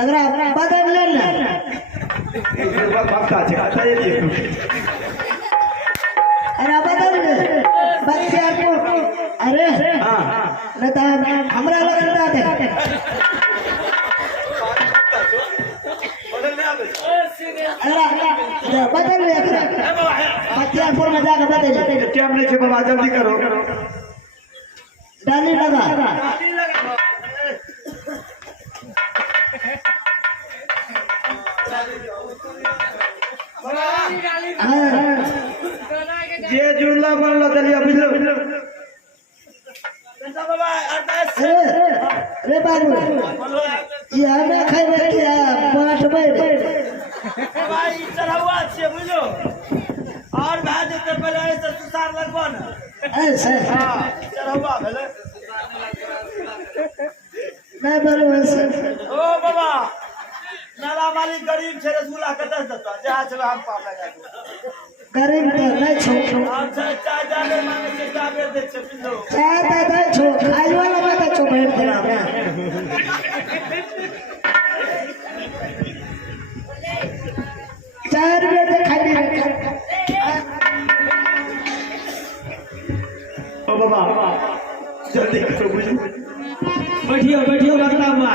अगर बदल लेना अरे बदल बख्तियारपुर अरे नता हमरा लगन दाते अरे बदल ले बख्तियारपुर में जाकर बदल क्या हमने छे बाबा जल्दी करो डाली लगा जे जुड़ला बनला दलिया बुझलो रे बाबू ये हमें खाइबे क्या बांटबे भाई चढ़ावा छे बुझलो और भाई जते पहले से सुसार लगबो न ऐसे हां चढ़ावा भेले ना बोलो ऐसे ओ बाबा नाला वाली गरीब छे रसगुल्ला कत देता जहां चलो हम पाप लगा दो गरीब तो नहीं छो अच्छा चाय जाने मांगे से जाबे दे छे बुझलो चाय तो नहीं छो खाई वाला मत छो भेड़ देना चार रुपये खाली रखा ओ बाबा जल्दी करो बुझलो बैठियो बैठियो लगता हुआ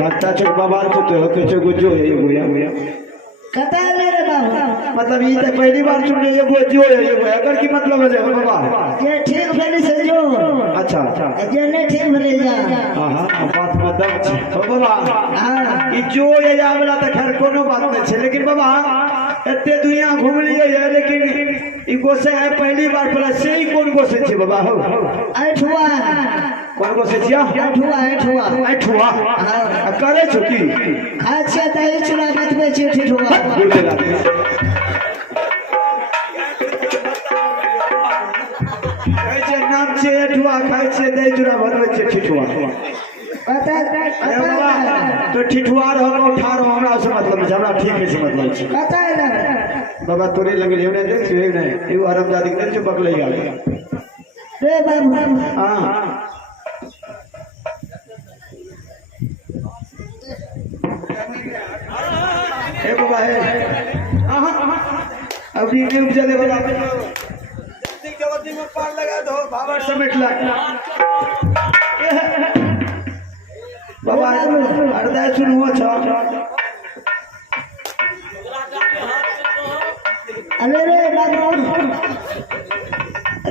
लगता चुक बाबा तो के चुक जो है ये गोया कता ले रे बाबा मतलब ये तो पहली बार सुनने ये वो जो है ये अगर की मतलब है बाबा ये ठीक भले से जो अच्छा अच्छा ये नहीं ठीक भले जा हां हां बात मतलब तो बाबा हां ई जो ये आवला त खैर कोनो बात नहीं है लेकिन बाबा एते दुनिया घूम लिए है लेकिन ई गोसे है पहली बार पहले से ही कौन गोसे छे बाबा हो ऐठुआ कौन गोसे छिया ऐठुआ हां करे छुकी खाद से तई चुरा बतबे छी ठुआ बोल दे नहीं चुरा बनबै छै ठिठुआ पता ए बाबा तो ठिठुआ रहो उठा रहो हमरा से मतलब छै हमरा ठीक नहीं से मतलब छै पता है ना बाबा तोरे लगे लेने देख छै नहीं एगो हरामजादी के छै पकड़ै गया रे बाबू हां ए बाबा है अभी नहीं उपजा दे बाबा जगती में पार लगा दो बाबा समेट ला बाबा हृदय सुन हो छ अरे रे बाबू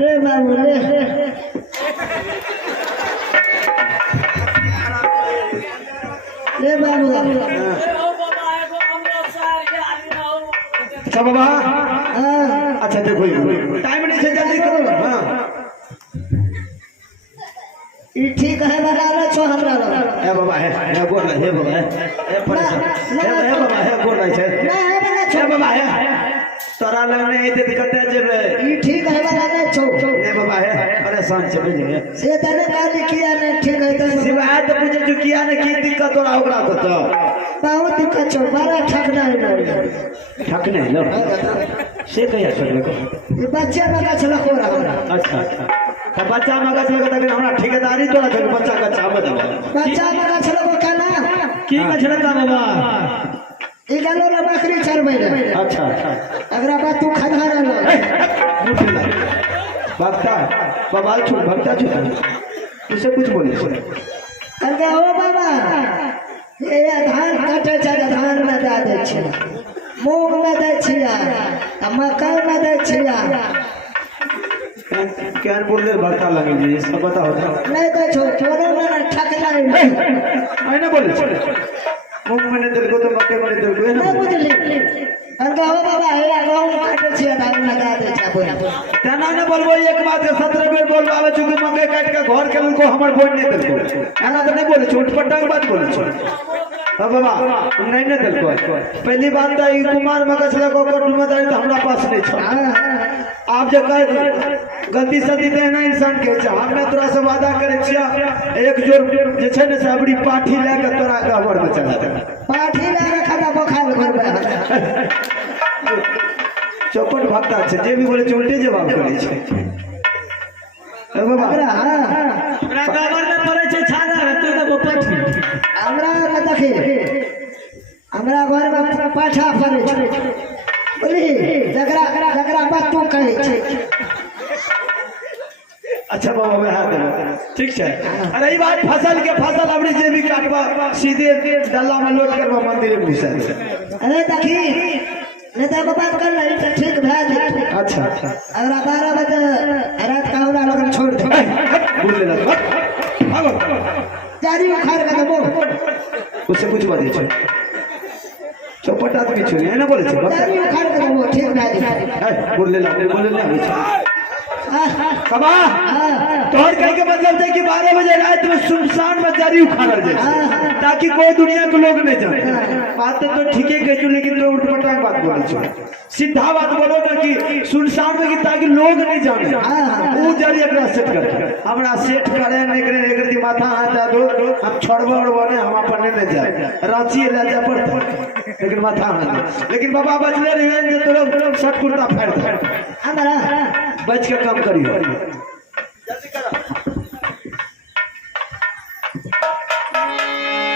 रे बाबू रे बाबू अच्छा बाबा हाँ अच्छा देखो टाइम नहीं से जल्दी करो हाँ ये ठीक है बता लो छो हमरा लो ए बाबा है बोल रहा है बाबा है परेशान है बाबा है बोल रहा है ना है बता ए बाबा है तोरा लग में एते दिक्कत है जब ये ठीक है बता लो छो ए बाबा है परेशान से बुझे से तने का किया ने ठीक है तो सिवाय तो पूछे जो किया ने की दिक्कत तोरा ओकरा को तो बहुत दिक्कत छो बड़ा ठगना है ठक नहीं लो से कहिया कर लो ये बच्चे बड़ा छला को रहा अच्छा अच्छा तो बच्चा मगज लगे तक हमरा ठेकेदारी तोरा के बच्चा का चाबे दे बच्चा बड़ा छला को खाना की मछलता बाबा ई गलो रे बकरी चरबै रे अच्छा अच्छा अगर बात तू खधा रहलो भक्ता बवाल छू भक्ता छू उसे कुछ बोले अरे ओ बाबा ये धान काटे छै धान में दे दे छै मूंग में दे छिया मकई में दे छिया क्या बोल रहे भक्ता लगे जी इसका पता होता नहीं तो छोड़ो ना ठकना है आईना बोले मूंग मैंने दिल को तो मक्के मैंने दिल को है ना नहीं बुझली अरे हो बाबा हे गांव काटे छिया धान में दे दे छै बोल तना ने बोलबो एक बात के 17 बेर बोलबो आवे चूंकि मक्के काट के घर के उनको हमर बोल नहीं दिल को एना तो नहीं बोले छोट पट्टा के बात बोले छो हां बाबा नहीं ने दिल को पहली बात तो ई कुमार मगज लगा कोट में दाई तो हमरा पास नहीं छो आप जब गलती सदी देना इंसान के छै हमें तोरा से वादा करे छिया एक जोर जे छै ने से अपनी पाठी लेके तोरा के हमर में चला दे पाठी ला रखा बुखार घर में चौपट भक्ता छै जे भी बोले छै उल्टे जवाब करे छै ए बाबा हमरा हमरा गावर में पड़े छै छागा तू तो पठी हमरा में देखी हमरा घर में पाठा पड़े छै बोली जकरा बात तू कहे छै अच्छा बाबा मैं हाथ देबो ठीक छै अरे ई बात फसल के फसल अपनी जे भी काटबा सीधे डल्ला में लोड करबा मंदिर में घुसा दे अरे देखी नहीं तो बात कर ले तो ठीक भै जाए अच्छा अच्छा अगर 12 बजे रात का हमरा लोग छोड़ दे बोल ले भागो जारी उखाड़ के देबो उससे कुछ बात छै चौपट आदमी छै है ना बोले छै जारी उखाड़ के देबो ठीक भै जाए बोल ले कबा तोहर कहे के मतलब है कि 12 बजे रात में सुनसान में जारी उखाड़ल जाए ताकि कोई दुनिया के लोग नहीं जाने बात तो ठीक है कहू लेकिन तो उठपटांग बात बोले छो सीधा बात बोलो ना कि सुनसान में कि ताकि लोग नहीं जाने वो जारी एकरा सेट कर हमरा सेट करे नहीं करे एकर दी माथा हाथ दो हम छोड़बो और बने हम अपन नहीं जाए रांची ले जा पड़ता लेकिन माथा हाथ लेकिन बाबा बचले रहे जे तो लोग शर्ट कुर्ता फाड़ दे हमरा बच के काम करियो जल्दी करो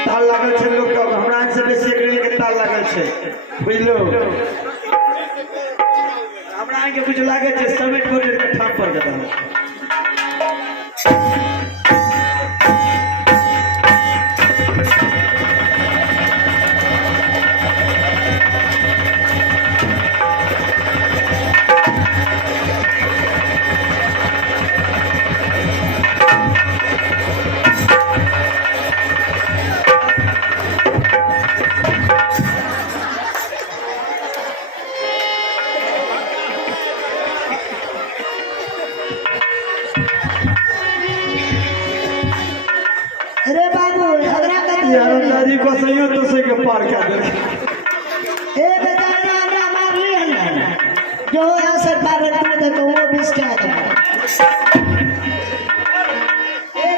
ताल लागल छै लोग के हमरा से बेसी एकरे के ताल लागल छै बुझलो हमरा के कुछ लागे छै समेट को के ठाम पर देता अरे बाबू झगड़ा कर यार दादी को सही तो से के पार कर दे ए बेचारा हमरा मार लिया ना जो ऐसे पागल कर दे तो वो बिस्का दे ए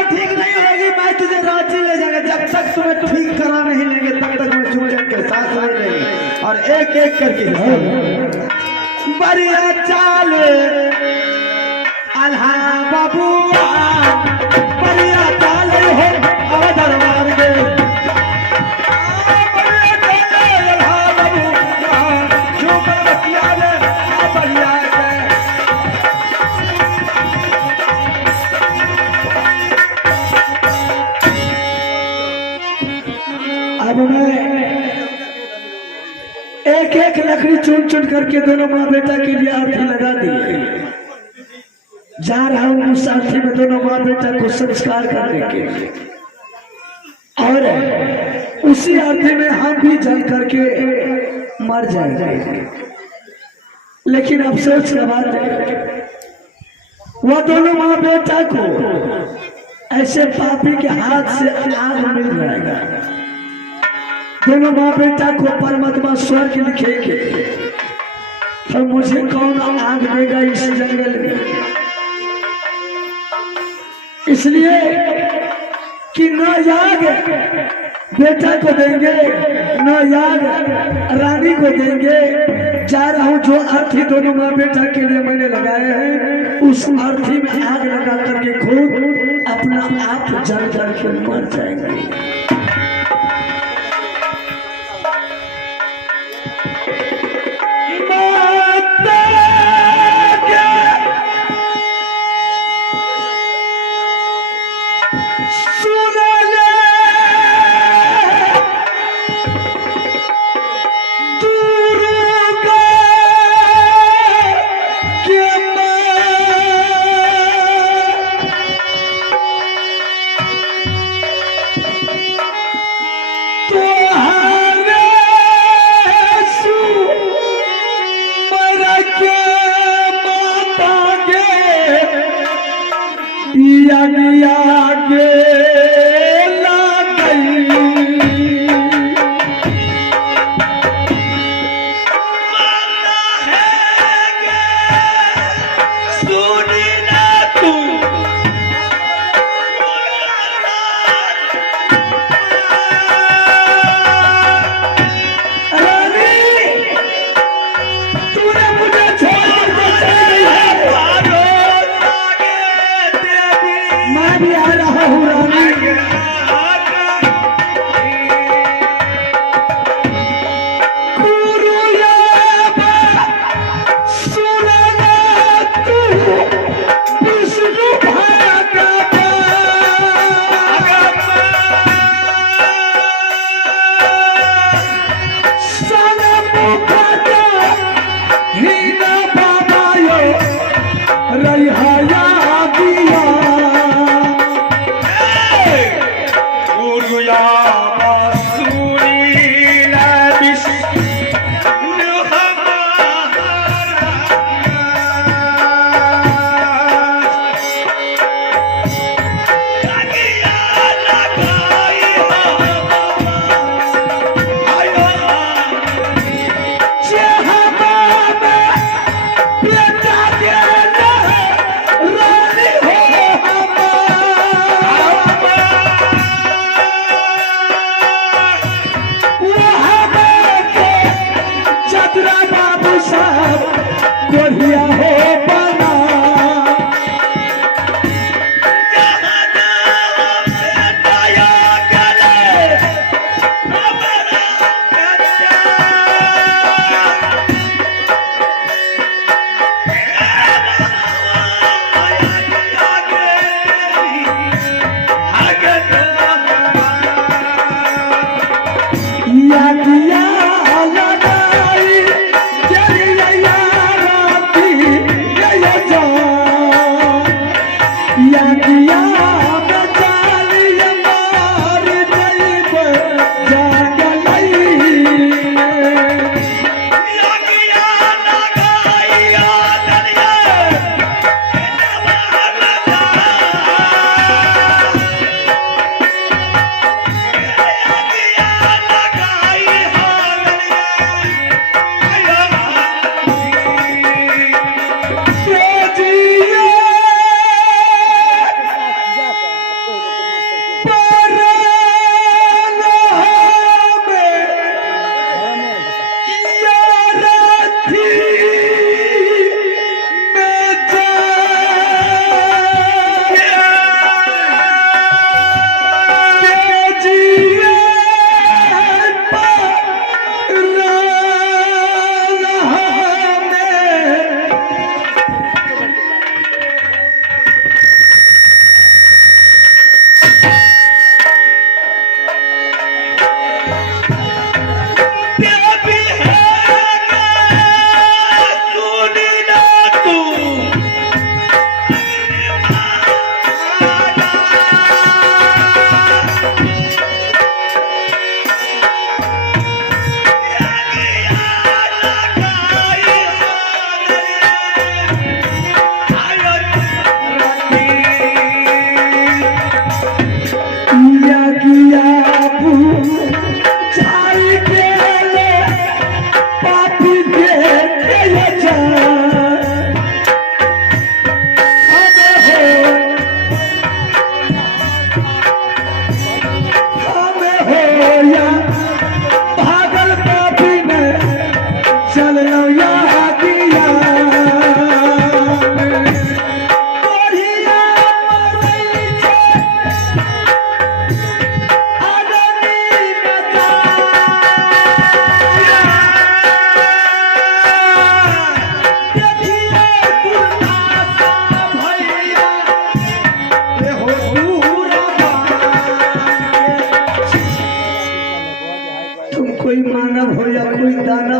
तो ठीक नहीं होगी, मैं तुझे रांची ले जाऊंगा। जब तक तुम्हें ठीक करा नहीं लेंगे तब तक मैं चुपचाप के साथ रह लेंगे और एक एक करके बढ़िया चाल अल्हा बाबूआ बढ़िया चाल हो अब दरबार के बढ़िया चाल अल्हा बाबूआ जो बतिया ले बढ़िया अब मैं एक एक लकड़ी चुन चुन करके दोनों माँ बेटा के लिए आरती लगा दी। जा रहा हूँ उस आरती में दोनों माँ बेटा को संस्कार करने के लिए, और उसी आरती में हम भी जल करके मर जाएंगे। लेकिन अफसोस का बात है वह दोनों माँ बेटा को ऐसे पापी के हाथ से आग मिल जाएगा। दोनों माँ बेटा को परमात्मा स्वर्ग लिखेंगे, तो मुझे कौन आग देगा इस जंगल में। इसलिए कि न याग बेटा को देंगे न याग रानी को देंगे। जा रहा हूं जो अर्थी दोनों माँ बेटा के लिए मैंने लगाए हैं उस अर्थी में आग लगा करके खुद अपना आप जल करके मर जाएंगे।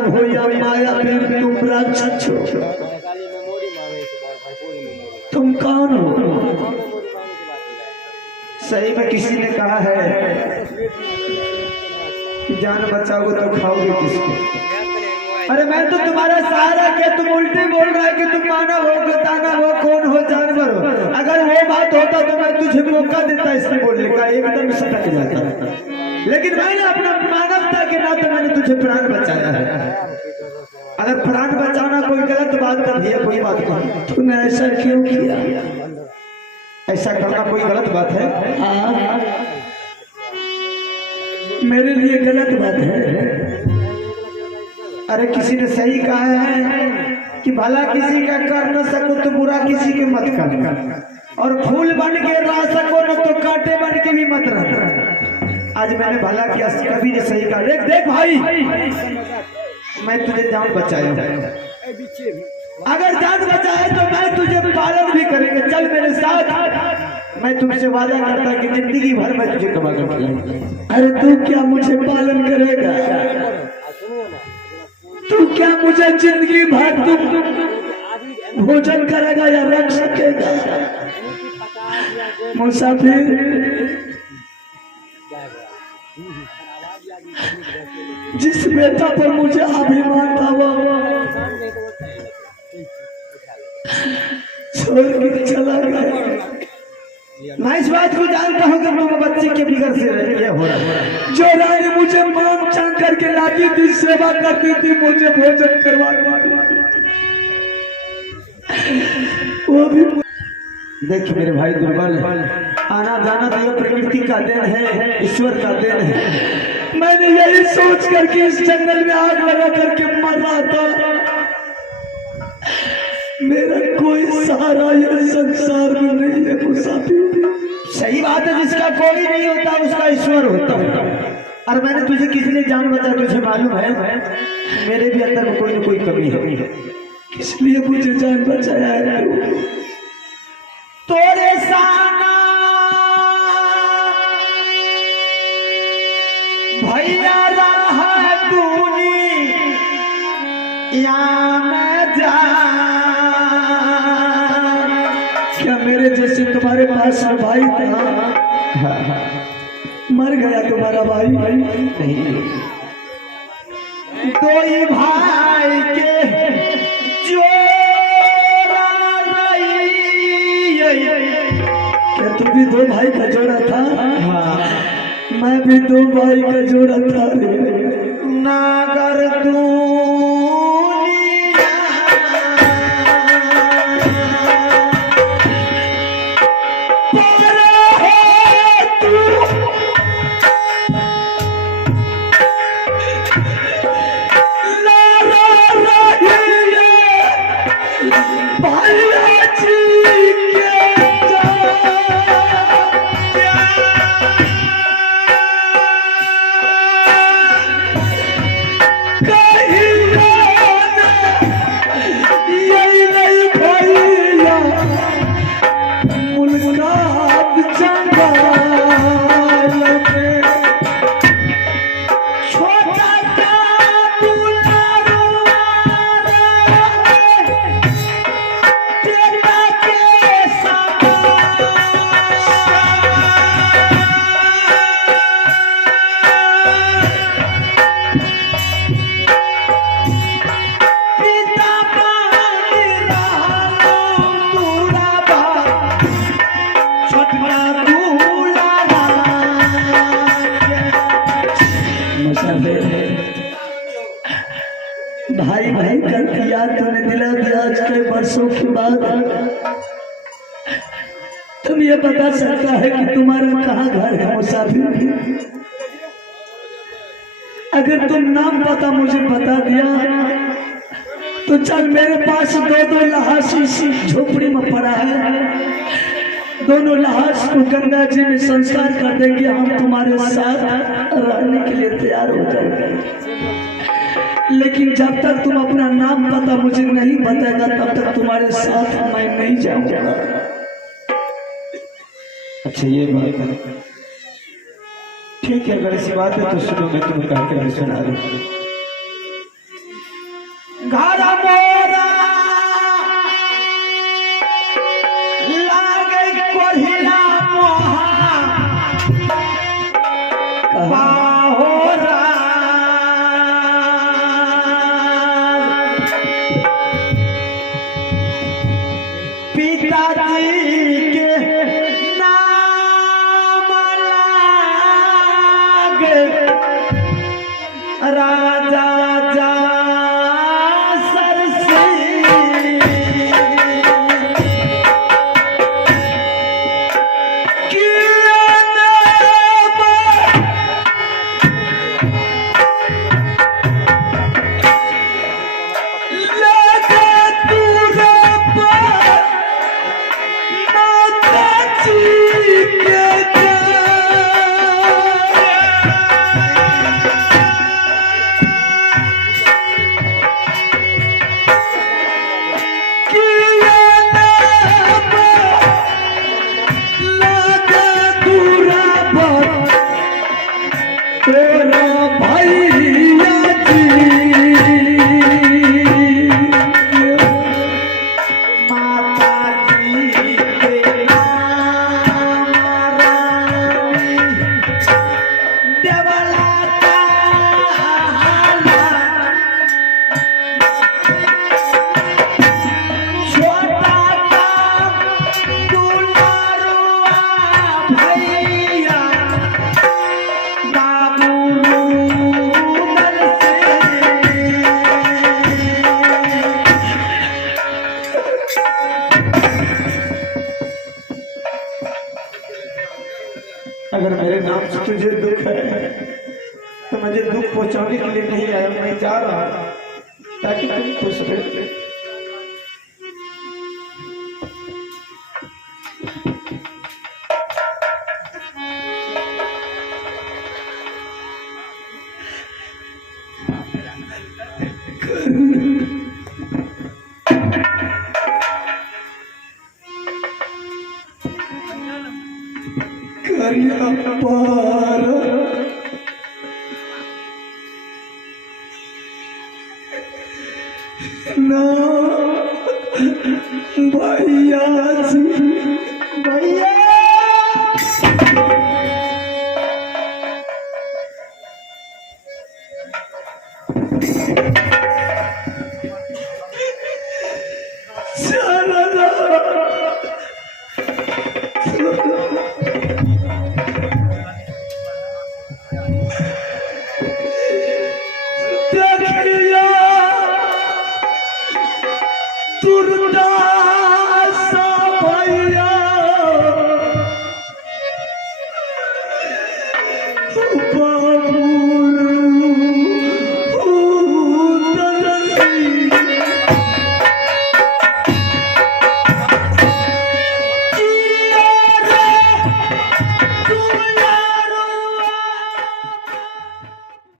मानव हो या माया फिर तुम राक्षस हो, तुम कौन हो? सही में किसी ने कहा है कि जान बचाओगे तो खाओगे किसको। अरे मैं तो तुम्हारा सहारा क्या, तुम उल्टे बोल रहा है कि तुम मानव हो, दानव हो, कौन हो, जानवर हो। अगर वो बात होता तो मैं तुझे मौका देता इसमें बोलने का, एकदम सटक जाता। लेकिन मैंने अपना मानवता के नाते मैंने तुझे प्राण बचाया है। अगर प्राण बचाना कोई गलत बात तो भैया कोई बात नहीं। तूने ऐसा क्यों किया? ऐसा करना कोई गलत बात है? हाँ, मेरे लिए गलत बात है। अरे किसी ने सही कहा है कि भला किसी का कर न सको तो बुरा किसी के मत कर, और फूल बन के रह सको न तो कांटे बन के भी मत रह। आज मैंने भला किया, कभी ने सही कहा। देख देख भाई, मैं तुझे जान बचाया, अगर जान बचाए तो मैं तुझे पालन भी करेंगे। चल मेरे साथ, मैं तुमसे वादा करता कि जिंदगी भर मैं तुझे कमा कर खिलाऊंगा। अरे तू क्या मुझे पालन करेगा? तू क्या मुझे जिंदगी भर तुम भोजन करेगा या रख सकेगा? मुसाफिर, जिस बेटा पर मुझे अभिमान था वो छोड़ के चला गया। मैं इस बात को जानता हूँ कि तुम बच्चे के बिगड़ से ये हो रहा है। जो रानी मुझे मांग चांग करके लाती थी, सेवा करती थी, मुझे भोजन करवा वो भी। देख मेरे भाई दुर्बल, आना जाना तो ये प्रकृति का देन है, ईश्वर का देन है। मैंने यही सोच करके इस जंगल में आग लगा करके मर रहा था। मेरा कोई सहारा ये संसार में नहीं है मुसाफिर। सही बात है, जिसका कोई नहीं होता उसका ईश्वर होता है। और मैंने तुझे किस लिए जान बचा तुझे मालूम है? मेरे भी अंदर में कोई न कोई कमी है। इसलिए मुझे जान बचाया है। तोरे साना भैया रहा तूनी या मैं जा। क्या मेरे जैसे तुम्हारे पास भाई था? मर गया तुम्हारा भाई? नहीं, कोई भाई के जोड़ा नहीं। क्या तू भी दो भाई का जोड़ा था? हाँ, मैं भी दो भाई का जोड़ा था। नागर तू भाई भाई करके याद तूने दिला दिया। आज के वर्षों के बाद तुम ये बता सकता है कि तुम्हारा कहाँ घर है मुसाफिर? अगर तुम नाम पता मुझे बता दिया तो चल, मेरे पास दो लहास इसी झोपड़ी में पड़ा है। दोनों लहास को गंगा जी में संस्कार कर देंगे, हम तुम्हारे साथ रहने के लिए तैयार हो जाएंगे। लेकिन जब तक तुम अपना नाम पता मुझे नहीं बताएगा तब तक तुम्हारे साथ मैं नहीं जाऊंगा। अच्छा ये बात है, ठीक है। अगर ऐसी बात है तो सुनो, मैं तुम्हें कहकर सुना दूं। के राजा जा सरसी अगर मेरे नाम से तुझे दुख है तो मुझे दुख पहुंचाने के लिए नहीं आया, मैं जा रहा ताकि तुम खुश रहे। ना भैया भैया तुरदा सा भैया